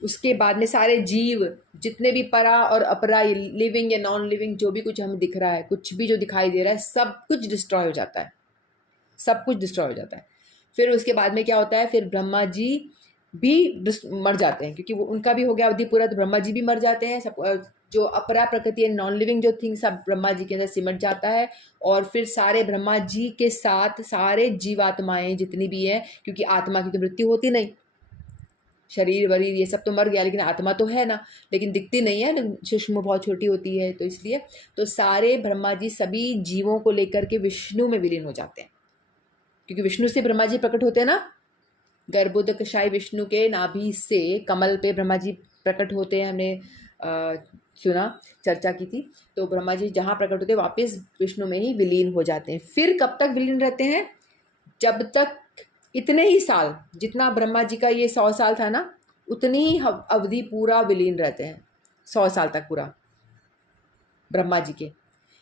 उसके बाद में सारे जीव जितने भी परा और अपरा, लिविंग या नॉन लिविंग, जो भी कुछ हमें दिख रहा है, कुछ भी जो दिखाई दे रहा है, सब कुछ डिस्ट्रॉय हो जाता है, सब कुछ डिस्ट्रॉय हो जाता है। फिर उसके बाद में क्या होता है, फिर ब्रह्मा जी भी मर जाते हैं, क्योंकि वो उनका भी हो गया अवधि पूरा, तो ब्रह्मा जी भी मर जाते हैं। सब जो अपरा प्रकृति नॉन लिविंग जो थिंग सब ब्रह्मा जी के अंदर सिमट जाता है। और फिर सारे ब्रह्मा जी के साथ सारे जीवात्माएं जितनी भी हैं, क्योंकि आत्मा की तो मृत्यु होती नहीं, शरीर वरीर ये सब तो मर गया, लेकिन आत्मा तो है ना, लेकिन दिखती नहीं है, लेकिन सूक्ष्म बहुत छोटी होती है, तो इसलिए तो सारे ब्रह्मा जी सभी जीवों को लेकर के विष्णु में विलीन हो जाते हैं, क्योंकि विष्णु से ब्रह्मा जी प्रकट होते हैं ना। गर्भोदकशायी विष्णु के नाभि से कमल पे ब्रह्मा जी प्रकट होते हैं, हमने सुना, चर्चा की थी। तो ब्रह्मा जी जहाँ प्रकट होते हैं वापस विष्णु में ही विलीन हो जाते हैं। फिर कब तक विलीन रहते हैं? जब तक इतने ही साल, जितना ब्रह्मा जी का ये 100 साल था ना, उतनी ही अवधि पूरा विलीन रहते हैं, 100 साल तक पूरा ब्रह्मा जी के,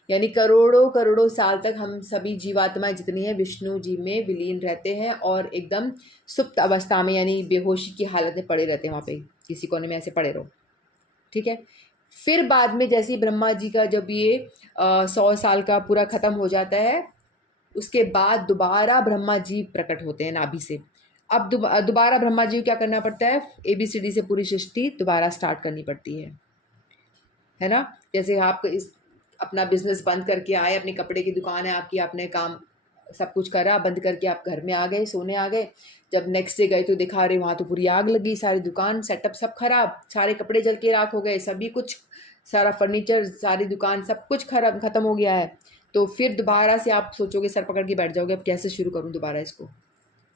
यानी करोड़ों करोड़ों साल तक हम सभी जीवात्माएं जितनी हैं विष्णु जी में विलीन रहते हैं और एकदम सुप्त अवस्था में, यानी बेहोशी की हालत में पड़े रहते हैं, वहाँ पे किसी कोने में ऐसे पड़े रहो, ठीक है। फिर बाद में जैसे ही ब्रह्मा जी का जब ये 100 साल का पूरा खत्म हो जाता है, उसके बाद दोबारा ब्रह्मा जी प्रकट होते हैं नाभि से। अब दोबारा ब्रह्मा जी को क्या करना पड़ता है? ABCD से पूरी सृष्टि दोबारा स्टार्ट करनी पड़ती है ना। जैसे आप इस अपना बिजनेस बंद करके आए, अपनी कपड़े की दुकान है आपकी, आपने काम सब कुछ करा, बंद करके आप घर में आ गए, सोने आ गए। जब नेक्स्ट डे गए तो दिखा रहे वहाँ तो पूरी आग लगी, सारी दुकान सेटअप सब खराब, सारे कपड़े जल के राख हो गए, सभी कुछ, सारा फर्नीचर, सारी दुकान, सब कुछ खराब खत्म हो गया है। तो फिर दोबारा से आप सोचोगे, सर पकड़ के बैठ जाओगे, अब कैसे शुरू करूँ दोबारा इसको,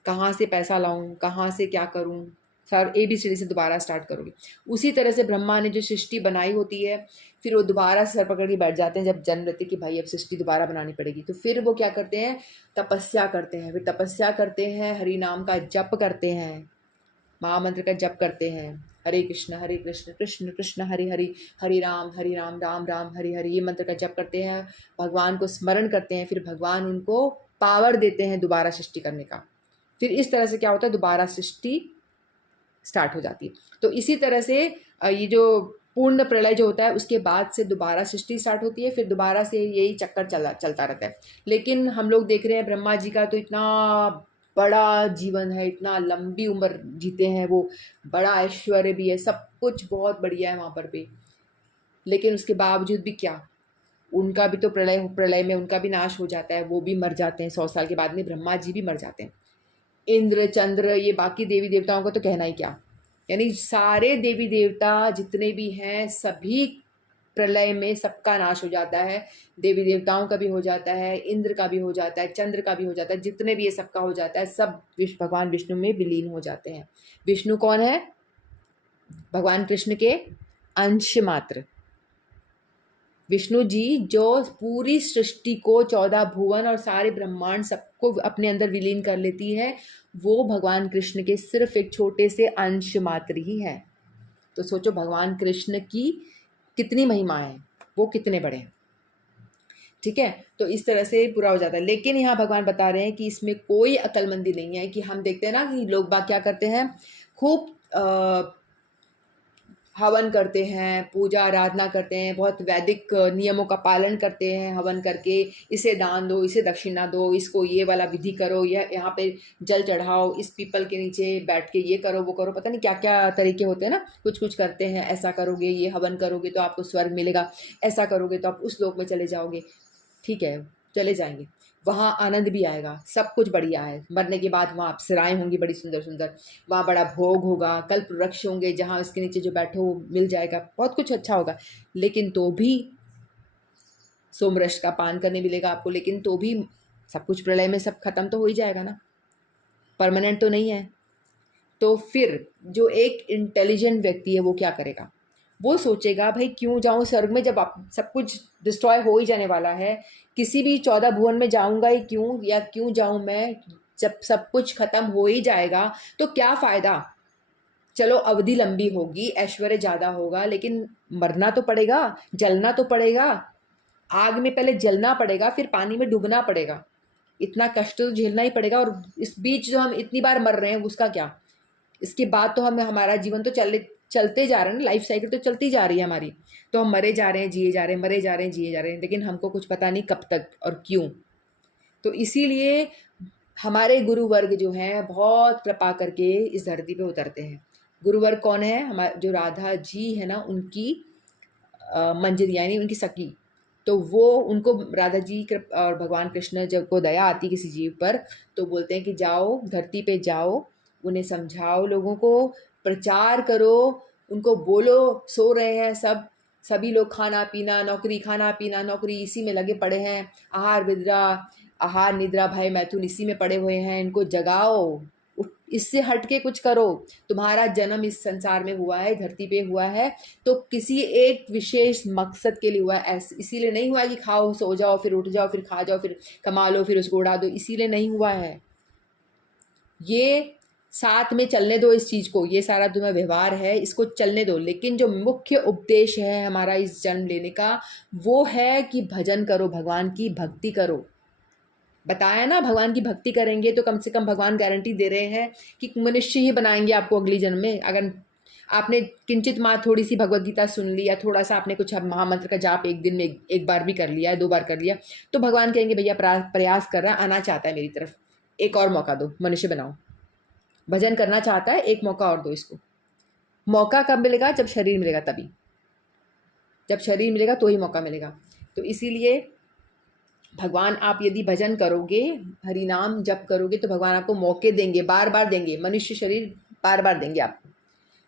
कहाँ से पैसा लाऊं, कहाँ से क्या करूं, सर ABCD से दोबारा स्टार्ट करोगे। उसी तरह से ब्रह्मा ने जो सृष्टि बनाई होती है, फिर वो दोबारा से सर पकड़ के बैठ जाते हैं जब जन्म लेते कि भाई अब सृष्टि दोबारा बनानी पड़ेगी। तो फिर वो क्या करते हैं? तपस्या करते हैं। फिर तपस्या करते हैं, हरि नाम का जप करते हैं, महामंत्र का जप करते हैं, हरे कृष्ण कृष्ण कृष्ण हरि हरि, हरि राम राम राम हरि हरि, ये मंत्र का जप करते हैं, भगवान को स्मरण करते हैं। फिर भगवान उनको पावर देते हैं दोबारा सृष्टि करने का। फिर इस तरह से क्या होता है? दोबारा सृष्टि स्टार्ट हो जाती है। तो इसी तरह से ये जो पूर्ण प्रलय जो होता है उसके बाद से दोबारा सृष्टि स्टार्ट होती है, फिर दोबारा से यही चक्कर चलता रहता है। लेकिन हम लोग देख रहे हैं ब्रह्मा जी का तो इतना बड़ा जीवन है, इतना लंबी उम्र जीते हैं वो, बड़ा ऐश्वर्य भी है, सब कुछ बहुत बढ़िया है वहाँ पर भी, लेकिन उसके बावजूद भी क्या, उनका भी तो प्रलय में उनका भी नाश हो जाता है, वो भी मर जाते हैं 100 साल के बाद में, ब्रह्मा जी भी मर जाते हैं। इंद्र चंद्र ये बाकी देवी देवताओं का तो कहना ही क्या, यानी सारे देवी देवता जितने भी हैं सभी प्रलय में सबका नाश हो जाता है। देवी देवताओं का भी हो जाता है, इंद्र का भी हो जाता है, चंद्र का भी हो जाता है, जितने भी ये सबका हो जाता है, सब भगवान विष्णु में विलीन हो जाते हैं। विष्णु कौन है? भगवान कृष्ण के अंश मात्र। विष्णु जी जो पूरी सृष्टि को, 14 भुवन और सारे ब्रह्मांड सबको अपने अंदर विलीन कर लेती है, वो भगवान कृष्ण के सिर्फ एक छोटे से अंश मात्र ही है। तो सोचो भगवान कृष्ण की कितनी महिमा है, वो कितने बड़े हैं, ठीक है। तो इस तरह से पूरा हो जाता है। लेकिन यहाँ भगवान बता रहे हैं कि इसमें कोई अक्लमंदी नहीं है, कि हम देखते हैं ना कि लोग बाग क्या करते हैं, खूब हवन करते हैं, पूजा आराधना करते हैं, बहुत वैदिक नियमों का पालन करते हैं, हवन करके इसे दान दो, इसे दक्षिणा दो, इसको ये वाला विधि करो, यह यहाँ पे जल चढ़ाओ, इस पीपल के नीचे बैठ के ये करो वो करो, पता नहीं क्या क्या तरीके होते हैं ना, कुछ कुछ करते हैं। ऐसा करोगे, ये हवन करोगे तो आपको स्वर्ग मिलेगा, ऐसा करोगे तो आप उस लोक में चले जाओगे, ठीक है, चले जाएंगे, वहाँ आनंद भी आएगा, सब कुछ बढ़िया है। मरने के बाद वहाँ अप्सराएं होंगी बड़ी सुंदर सुंदर, वहाँ बड़ा भोग होगा, कल्प वृक्ष होंगे जहाँ उसके नीचे जो बैठो वो मिल जाएगा, बहुत कुछ अच्छा होगा। लेकिन तो भी सोमरस का पान करने मिलेगा आपको, लेकिन तो भी सब कुछ प्रलय में सब खत्म तो हो ही जाएगा ना, परमानेंट तो नहीं है। तो फिर जो एक इंटेलिजेंट व्यक्ति है वो क्या करेगा? वो सोचेगा भाई क्यों जाऊं स्वर्ग में, जब आप सब कुछ डिस्ट्रॉय हो ही जाने वाला है, किसी भी 14 भुवन में जाऊंगा ही क्यों, या क्यों जाऊं मैं, जब सब कुछ खत्म हो ही जाएगा तो क्या फ़ायदा। चलो अवधि लंबी होगी, ऐश्वर्य ज़्यादा होगा, लेकिन मरना तो पड़ेगा, जलना तो पड़ेगा, आग में पहले जलना पड़ेगा, फिर पानी में डूबना पड़ेगा, इतना कष्ट तो झेलना ही पड़ेगा। और इस बीच जो हम इतनी बार मर रहे हैं उसका क्या, इसके बाद तो हमें हमारा जीवन तो चलते जा रहे हैं ना, लाइफ साइकिल तो चलती जा रही है हमारी, तो हम मरे जा रहे हैं, जिए जा रहे हैं, मरे जा रहे हैं, जिए जा रहे हैं, लेकिन हमको कुछ पता नहीं कब तक और क्यों। तो इसीलिए हमारे गुरु वर्ग जो हैं बहुत कृपा करके इस धरती पे उतरते हैं। गुरु वर्ग कौन है? हमारे जो राधा जी है ना, उनकी मंजरी, यानी उनकी सखी। तो वो उनको राधा जी और भगवान कृष्ण जब को दया आती किसी जीव पर, तो बोलते हैं कि जाओ धरती पे जाओ, उन्हें समझाओ लोगों को, प्रचार करो, उनको बोलो सो रहे हैं सभी लोग, खाना पीना नौकरी इसी में लगे पड़े हैं, आहार निद्रा भय मैथुन इसी में पड़े हुए हैं, इनको जगाओ, इससे हट के कुछ करो। तुम्हारा जन्म इस संसार में हुआ है, धरती पे हुआ है, तो किसी एक विशेष मकसद के लिए हुआ है। इसीलिए नहीं हुआ है कि खाओ सो जाओ फिर उठ जाओ फिर खा जाओ फिर कमा लो फिर उसको उड़ा दो, इसीलिए नहीं हुआ है। ये साथ में चलने दो इस चीज़ को, ये सारा तुम्हें व्यवहार है इसको चलने दो, लेकिन जो मुख्य उपदेश है हमारा इस जन्म लेने का वो है कि भजन करो, भगवान की भक्ति करो। बताया ना, भगवान की भक्ति करेंगे तो कम से कम भगवान गारंटी दे रहे हैं कि मनुष्य ही बनाएंगे आपको अगली जन्म में। अगर आपने किंचित माँ थोड़ी सी भगवत गीता सुन ली या थोड़ा सा आपने कुछ महामंत्र का जाप एक दिन में एक बार भी कर लिया है, 2 बार कर लिया, तो भगवान कहेंगे भैया प्रयास कर रहा है, आना चाहता है मेरी तरफ, एक और मौका दो, मनुष्य बनाओ, भजन करना चाहता है, एक मौका और दो इसको। मौका कब मिलेगा? जब शरीर मिलेगा, तभी जब शरीर मिलेगा तो ही मौका मिलेगा। तो इसीलिए भगवान, आप यदि भजन करोगे, हरि नाम जप करोगे, तो भगवान आपको मौके देंगे, बार बार देंगे, मनुष्य शरीर बार बार देंगे आपको।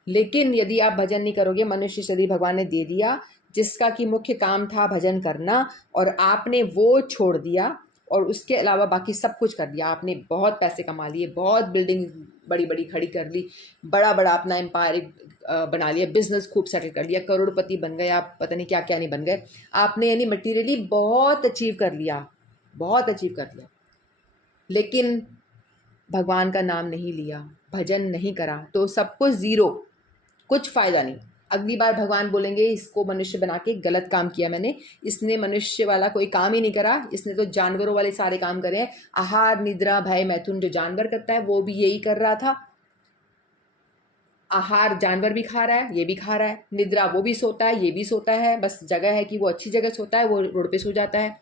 लेकिन यदि आप भजन नहीं करोगे, मनुष्य शरीर भगवान ने दे दिया जिसका कि मुख्य काम था भजन करना, और आपने वो छोड़ दिया और उसके अलावा बाकी सब कुछ कर दिया, आपने बहुत पैसे कमा लिए, बहुत बिल्डिंग बड़ी बड़ी खड़ी कर ली, बड़ा बड़ा अपना एम्पायर बना लिया, बिजनेस खूब सेटल कर लिया, करोड़पति बन गए आप, पता नहीं क्या क्या नहीं बन गए आपने, यानी मटीरियली बहुत अचीव कर लिया, बहुत अचीव कर लिया, लेकिन भगवान का नाम नहीं लिया, भजन नहीं करा, तो सब कुछ ज़ीरो, कुछ फ़ायदा नहीं। अगली बार भगवान बोलेंगे इसको मनुष्य बना के गलत काम किया मैंने, इसने मनुष्य वाला कोई काम ही नहीं करा, इसने तो जानवरों वाले सारे काम करे हैं। आहार निद्रा भय मैथुन जो जानवर करता है वो भी यही कर रहा था। आहार जानवर भी खा रहा है, ये भी खा रहा है, निद्रा वो भी सोता है, ये भी सोता है, बस जगह है कि वो अच्छी जगह सोता है, वो रोड पे सो जाता है।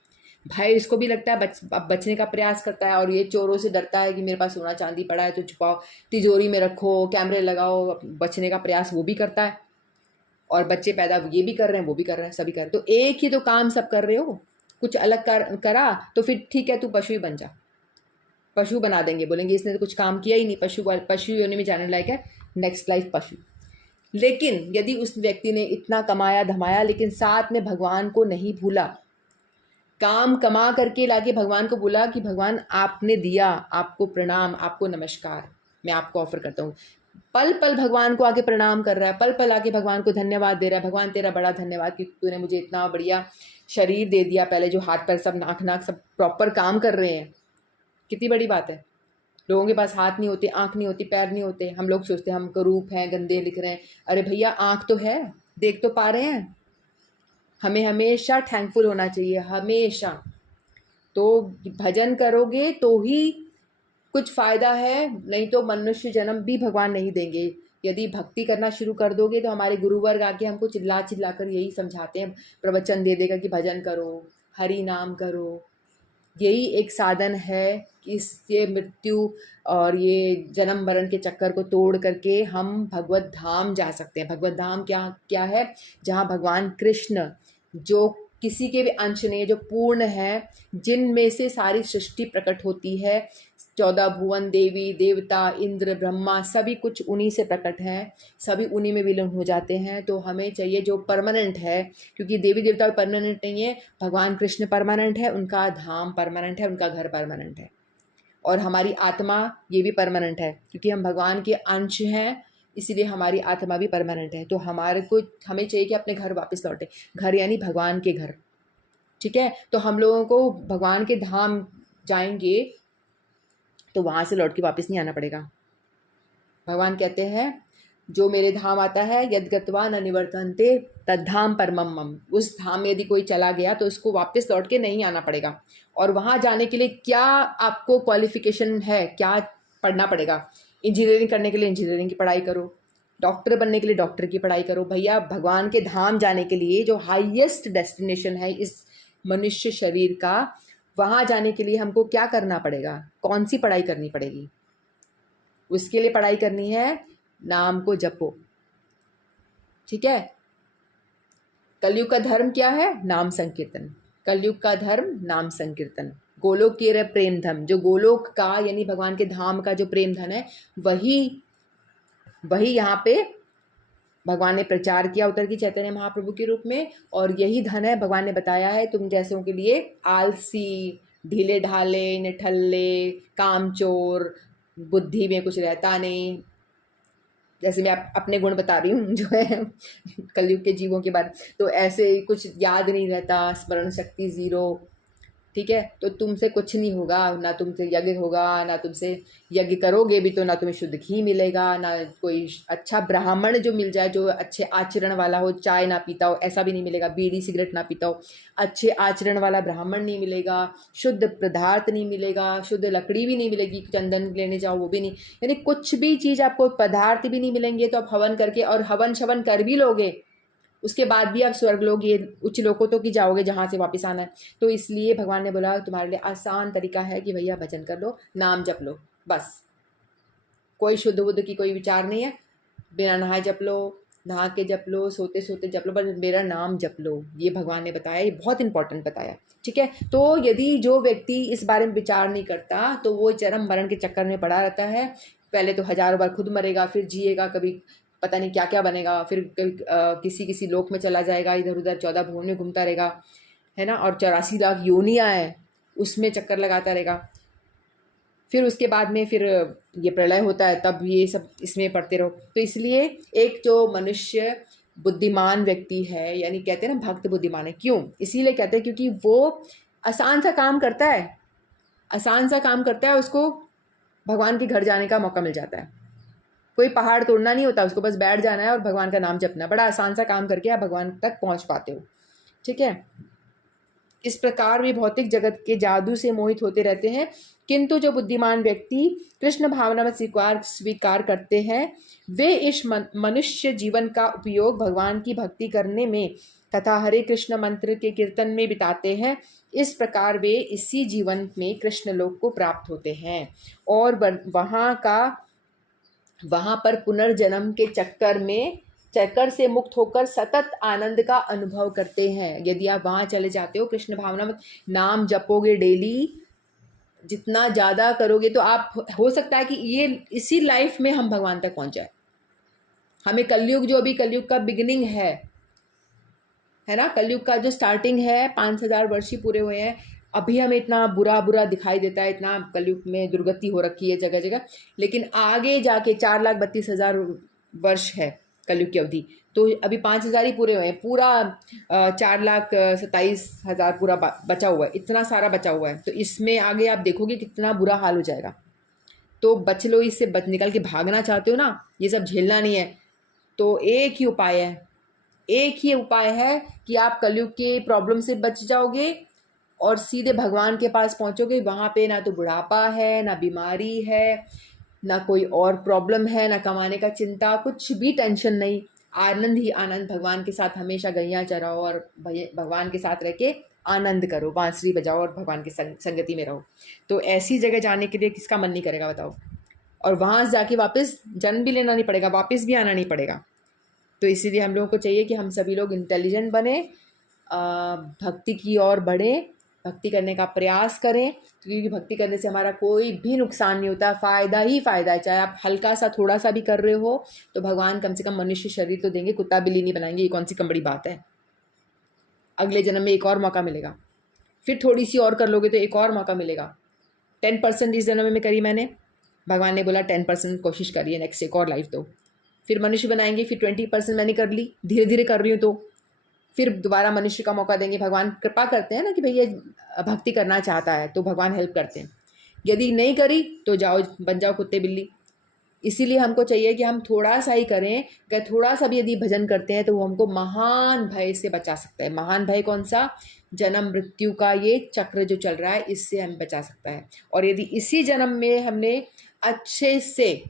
भय इसको भी लगता है, बचने का प्रयास करता है, और ये चोरों से डरता है कि मेरे पास सोना चांदी पड़ा है तो छुपाओ, तिजोरी में रखो, कैमरे लगाओ, बचने का प्रयास वो भी करता है। और बच्चे पैदा ये भी कर रहे हैं, वो भी कर रहे हैं, सभी कर रहे हैं। तो एक ही तो काम सब कर रहे हो, कुछ अलग करा तो फिर ठीक है, तू पशु ही बन जा, पशु बना देंगे, बोलेंगे इसने तो कुछ काम किया ही नहीं, पशु योनि में जाने लायक है, नेक्स्ट लाइफ पशु। लेकिन यदि उस व्यक्ति ने इतना कमाया धमाया लेकिन साथ में भगवान को नहीं भूला, काम कमा करके लाके भगवान को बोला कि भगवान आपने दिया, आपको प्रणाम, आपको नमस्कार, मैं आपको ऑफर करता हूँ, पल पल भगवान को आके प्रणाम कर रहा है, पल पल आके भगवान को धन्यवाद दे रहा है, भगवान तेरा बड़ा धन्यवाद कि तूने मुझे इतना बढ़िया शरीर दे दिया, पहले जो हाथ पैर सब नाक सब प्रॉपर काम कर रहे हैं, कितनी बड़ी बात है। लोगों के पास हाथ नहीं होते, आँख नहीं होती, पैर नहीं होते, हम लोग सोचते हैं हम करूप हैं, गंदे लिख रहे हैं, अरे भैया आँख तो है, देख तो पा रहे हैं। हमें हमेशा थैंकफुल होना चाहिए, हमेशा। तो भजन करोगे तो ही कुछ फ़ायदा है, नहीं तो मनुष्य जन्म भी भगवान नहीं देंगे। यदि भक्ति करना शुरू कर दोगे तो हमारे गुरुवर्ग आके हमको चिल्ला चिल्ला कर यही समझाते हैं, प्रवचन दे देगा कि भजन करो, हरि नाम करो, यही एक साधन है कि इससे मृत्यु और ये जन्म मरण के चक्कर को तोड़ करके हम भगवत धाम जा सकते हैं। भगवत धाम क्या क्या है? जहाँ भगवान कृष्ण, जो किसी के भी अंश नहीं, जो पूर्ण है, जिनमें से सारी सृष्टि प्रकट होती है, 14 भुवन, देवी देवता इंद्र ब्रह्मा सभी कुछ उन्हीं से प्रकट हैं, सभी उन्हीं में विलीन हो जाते हैं। तो हमें चाहिए जो परमानेंट है, क्योंकि देवी देवता परमानेंट नहीं है, भगवान कृष्ण परमानेंट है, उनका धाम परमानेंट है, उनका घर परमानेंट है, और हमारी आत्मा ये भी परमानेंट है, क्योंकि हम भगवान के अंश हैं, इसीलिए हमारी आत्मा भी परमानेंट है। तो हमें चाहिए कि अपने घर वापस लौटे, घर यानी भगवान के घर, ठीक है। तो हम लोगों को भगवान के धाम जाएंगे तो वहाँ से लौट के वापस नहीं आना पड़ेगा। भगवान कहते हैं जो मेरे धाम आता है, यद गत्वा न निवर्तन्ते तद्धाम परमम मम, उस धाम में यदि कोई चला गया तो उसको वापस लौट के नहीं आना पड़ेगा। और वहाँ जाने के लिए क्या आपको क्वालिफिकेशन है, क्या पढ़ना पड़ेगा? इंजीनियरिंग करने के लिए इंजीनियरिंग की पढ़ाई करो, डॉक्टर बनने के लिए डॉक्टर की पढ़ाई करो। भैया भगवान के धाम जाने के लिए जो हाईएस्ट डेस्टिनेशन है इस मनुष्य शरीर का, वहाँ जाने के लिए हमको क्या करना पड़ेगा, कौन सी पढ़ाई करनी पड़ेगी? उसके लिए पढ़ाई करनी है नाम को जपो, ठीक है। कलयुग का धर्म क्या है? नाम संकीर्तन। कलयुग का धर्म नाम संकीर्तन। गोलोक के प्रेम धन, जो गोलोक का यानी भगवान के धाम का जो प्रेम धन है, वही वही यहाँ पे भगवान ने प्रचार किया उतर की चैतन्य महाप्रभु के रूप में, और यही धन है भगवान ने बताया है तुम जैसों के लिए, आलसी, ढीले ढाले, निठल्ले, कामचोर, बुद्धि में कुछ रहता नहीं। जैसे मैं अपने गुण बता रही हूँ जो है कलयुग के जीवों के बारे, तो ऐसे कुछ याद नहीं रहता, स्मरण शक्ति ज़ीरो, ठीक है। तो तुमसे कुछ नहीं होगा, ना तुमसे यज्ञ होगा, ना तुमसे यज्ञ करोगे भी तो ना तुम्हें शुद्ध घी मिलेगा, ना कोई अच्छा ब्राह्मण जो मिल जाए जो अच्छे आचरण वाला हो, चाय ना पीता हो ऐसा भी नहीं मिलेगा, बीड़ी सिगरेट ना पीता हो, अच्छे आचरण वाला ब्राह्मण नहीं मिलेगा, शुद्ध पदार्थ नहीं मिलेगा, शुद्ध लकड़ी भी नहीं मिलेगी, चंदन लेने जाओ वो भी नहीं, यानी कुछ भी चीज़ आपको पदार्थ भी नहीं मिलेंगे। तो आप हवन करके और हवन शवन कर भी लोगे उसके बाद भी आप स्वर्ग लोग ये उच्च लोकों तो की जाओगे जहाँ से वापस आना है। तो इसलिए भगवान ने बोला तुम्हारे लिए आसान तरीका है कि भैया भजन कर लो, नाम जप लो, बस कोई शुद्ध बुद्ध की कोई विचार नहीं है, बिना नहाए जप लो, नहा के जप लो, सोते सोते जप लो, पर मेरा नाम जप लो, ये भगवान ने बताया, ये बहुत इंपॉर्टेंट बताया, ठीक है। तो यदि जो व्यक्ति इस बारे में विचार नहीं करता तो वो जन्म मरण के चक्कर में पड़ा रहता है, पहले तो हजारों बार खुद मरेगा, फिर जिएगा, कभी पता नहीं क्या क्या बनेगा, फिर कभी किसी किसी लोक में चला जाएगा, इधर उधर 14 भुवन में घूमता रहेगा, है ना, और 84 लाख योनियाँ हैं उसमें चक्कर लगाता रहेगा, फिर उसके बाद में फिर ये प्रलय होता है, तब ये सब इसमें पढ़ते रहो। तो इसलिए एक जो मनुष्य बुद्धिमान व्यक्ति है, यानी कहते हैं ना भक्त बुद्धिमान है, क्यों इसीलिए कहते हैं क्योंकि वो आसान सा काम करता है, आसान सा काम करता है, उसको भगवान के घर जाने का मौका मिल जाता है। कोई पहाड़ तोड़ना नहीं होता, उसको बस बैठ जाना है और भगवान का नाम जपना है, बड़ा आसान सा काम करके आप भगवान तक पहुंच पाते हो, ठीक है। इस प्रकार वे भौतिक जगत के जादू से मोहित होते रहते हैं, किंतु जो बुद्धिमान व्यक्ति कृष्ण भावना में स्वीकार करते हैं वे इस मनुष्य जीवन का उपयोग भगवान की भक्ति करने में तथा हरे कृष्ण मंत्र के कीर्तन में बिताते हैं। इस प्रकार वे इसी जीवन में कृष्ण लोक को प्राप्त होते हैं और वहाँ पर पुनर्जन्म के चक्कर से मुक्त होकर सतत आनंद का अनुभव करते हैं। यदि आप वहाँ चले जाते हो, कृष्ण भावना में नाम जपोगे डेली, जितना ज़्यादा करोगे तो आप, हो सकता है कि ये इसी लाइफ में हम भगवान तक पहुँच जाए। हमें कलयुग, जो अभी कलयुग का बिगिनिंग है ना, कलयुग का जो स्टार्टिंग है, 5000 वर्ष ही पूरे हुए हैं, अभी हमें इतना बुरा बुरा दिखाई देता है, इतना कलयुग में दुर्गति हो रखी है जगह जगह, लेकिन आगे जाके 4,32,000 वर्ष है कलयुग की अवधि, तो अभी 5,000 ही पूरे हुए हैं, पूरा 4,27,000 पूरा बचा हुआ है, इतना सारा बचा हुआ है। तो इसमें आगे आप देखोगे कितना बुरा हाल हो जाएगा। तो बच लो इससे, निकल के भागना चाहते हो ना, ये सब झेलना नहीं है, तो एक ही उपाय है, एक ही उपाय है कि आप कलयुग के प्रॉब्लम से बच जाओगे और सीधे भगवान के पास पहुंचोगे। वहाँ पे ना तो बुढ़ापा है, ना बीमारी है, ना कोई और प्रॉब्लम है, ना कमाने का चिंता, कुछ भी टेंशन नहीं, आनंद ही आनंद, भगवान के साथ हमेशा गैया चराओ और भगवान के साथ रह के आनंद करो, बांसुरी बजाओ और भगवान की संगति में रहो। तो ऐसी जगह जाने के लिए किसका मन नहीं करेगा बताओ। और वहाँ से जाके वापस जन्म भी लेना नहीं पड़ेगा, वापस भी आना नहीं पड़ेगा। तो इसीलिए हम लोगों को चाहिए कि हम सभी लोग इंटेलिजेंट बने, भक्ति की ओर बढ़ें, भक्ति करने का प्रयास करें, क्योंकि भक्ति करने से हमारा कोई भी नुकसान नहीं होता, फ़ायदा ही फ़ायदा है। चाहे आप हल्का सा थोड़ा सा भी कर रहे हो तो भगवान कम से कम मनुष्य शरीर तो देंगे, कुत्ता बिल्ली नहीं बनाएंगे, ये कौन सी कम बड़ी बात है। अगले जन्म में एक और मौका मिलेगा, फिर थोड़ी सी और कर लोगे तो एक और मौका मिलेगा। 10% इस जन्म में करी मैंने, भगवान ने बोला 10% कोशिश करिए, नेक्स्ट एक और लाइफ दो, फिर मनुष्य बनाएंगे, फिर 20% मैंने कर ली, धीरे धीरे कर रही हूँ, तो फिर दोबारा मनुष्य का मौका देंगे। भगवान कृपा करते हैं ना कि भैया भक्ति करना चाहता है तो भगवान हेल्प करते हैं, यदि नहीं करी तो जाओ बन जाओ कुत्ते बिल्ली। इसीलिए हमको चाहिए कि हम थोड़ा सा ही करें, कि थोड़ा सा भी यदि भजन करते हैं तो वो हमको महान भय से बचा सकता है। महान भय कौन सा? जन्म मृत्यु का ये चक्र जो चल रहा है, इससे हमें बचा सकता है। और यदि इसी जन्म में हमने अच्छे से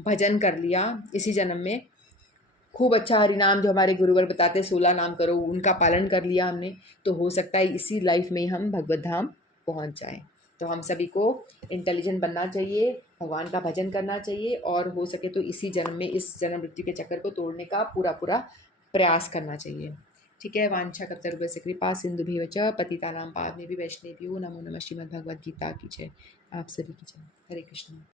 भजन कर लिया, इसी जन्म में खूब अच्छा हरिनाम जो हमारे गुरुवर बताते 16 नाम करो, उनका पालन कर लिया हमने, तो हो सकता है इसी लाइफ में हम भगवत धाम पहुँच जाएं। तो हम सभी को इंटेलिजेंट बनना चाहिए, भगवान का भजन करना चाहिए, और हो सके तो इसी जन्म में इस जन्म मृत्यु के चक्कर को तोड़ने का पूरा पूरा प्रयास करना चाहिए। ठीक है। वांछा कल्पतरुभ्यश्च कृपा सिंधुभ्यश्च च पतितानां पावनेभ्यो वैष्णवेभ्यो नमो नमः। श्रीमद् भगवद गीता की जय। आप सभी की जय। हरे कृष्ण।